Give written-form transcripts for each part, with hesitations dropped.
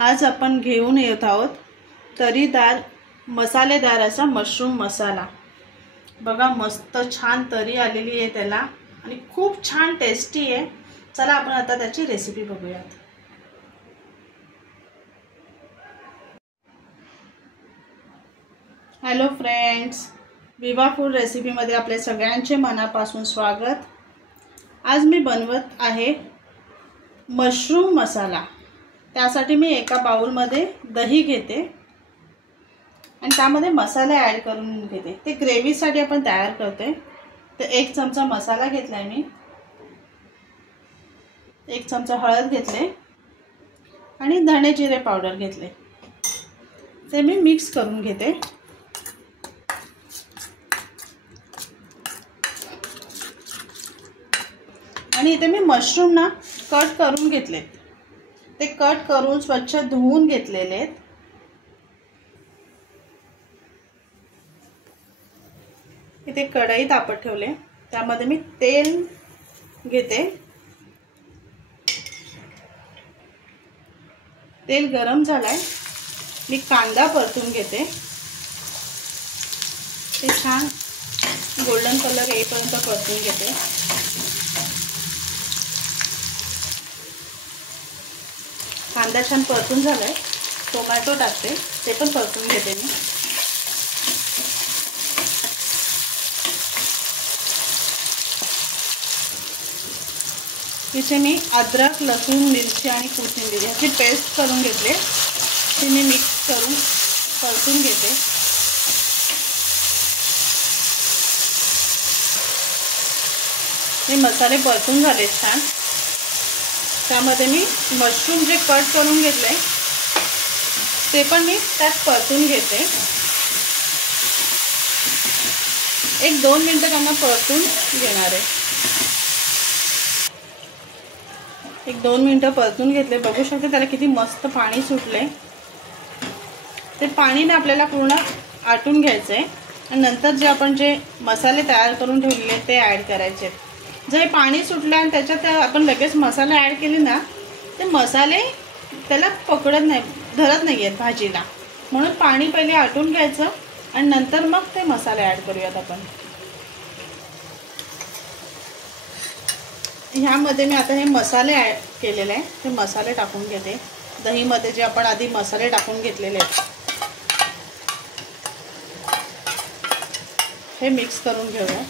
आज आपण घेऊन येत आहोत तरीदार मसालेदार असा मशरूम मसाला। बघा मस्त छान तरी आलेली आहे त्याला आणि खूप छान टेस्टी आहे। चला आपण आता त्याची रेसिपी बघूयात। हॅलो फ्रेंड्स, विवा फूड रेसिपी मध्ये आपले सगळ्यांचे मनापासून स्वागत। आज मी बनवत आहे मशरूम मसाला। त्यासाठी मी एका बाउल मध्ये दही घेते आणि त्यामध्ये मसाले ॲड करून घेते। ते ग्रेव्ही साठी आपण तयार करते। तर 1 चमचा मसाला घेतलाय मी, 1 चमचा हळद घेतले आणि धणे जिरे पावडर घेतले। ते मी मिक्स करून घेते। आणि इथे मी मशरूम ना कट करून घेतले। ते कट करून स्वच्छ धुवून घेतलेले आहेत। इथे कढई तापत ठेवले, त्यामध्ये मी तेल घेते। तेल गरम झालाय, मी कांदा परतून घेते। ते छान गोल्डन कलर येईपर्यंत परतून घेते। कांदा छान परतून झालाय, टोमॅटो टाकते, ते पण परतून घेते मी। इथे मी अद्रक, लसूण, मिरची आणि कोथिंबीर याची पेस्ट करून घेतले। ती मी मिक्स करून परतून घेते। हे मसाले परतून झाले छान। त्यामध्ये मी मशरूम जे कट करून घेतले ते पण मी त्यात परतून घेते। 1-2 मिनिटं त्यांना परतून घेणार आहे। 1-2 मिनिटं परतून घेतले। बघू शकते त्याला किती मस्त पाणी सुटले। ते पाणीने आपल्याला पूर्ण आटून घ्यायचे आणि नंतर जे आपण जे मसाले तयार करून ठेवलेले ते ॲड करायचे। जर पाणी सुटलं आणि त्याच्यात आपण लगेच मसाले ॲड केले ना, ते मसाले त्याला पकडत नाही, धरत नाही आहेत भाजीला। म्हणून पाणी पहिले आटून घ्यायचं आणि नंतर मग ते मसाले ॲड करूयात आपण। ह्यामध्ये मी आता हे मसाले ॲड केलेले आहे, ते मसाले टाकून घेते। दहीमध्ये जे आपण आधी मसाले टाकून घेतलेले आहेत हे मिक्स करून घेऊया।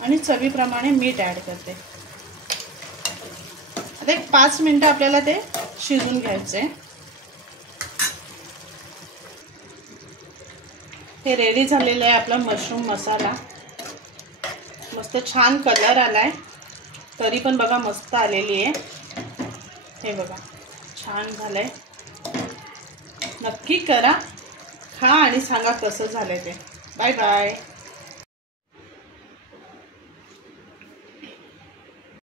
आणि चवीप्रमाणे मीठ ॲड करते। आता 5 मिनिटं आपल्याला ते शिजून घ्यायचे। हे रेडी झालेलं आहे आपला मशरूम मसाला। मस्त छान कलर आलाय, तरी पण बघा मस्त आलेली आहे। हे बघा छान झालंय। नक्की करा, खा आणि सांगा कसं झालंय ते। Bye bye.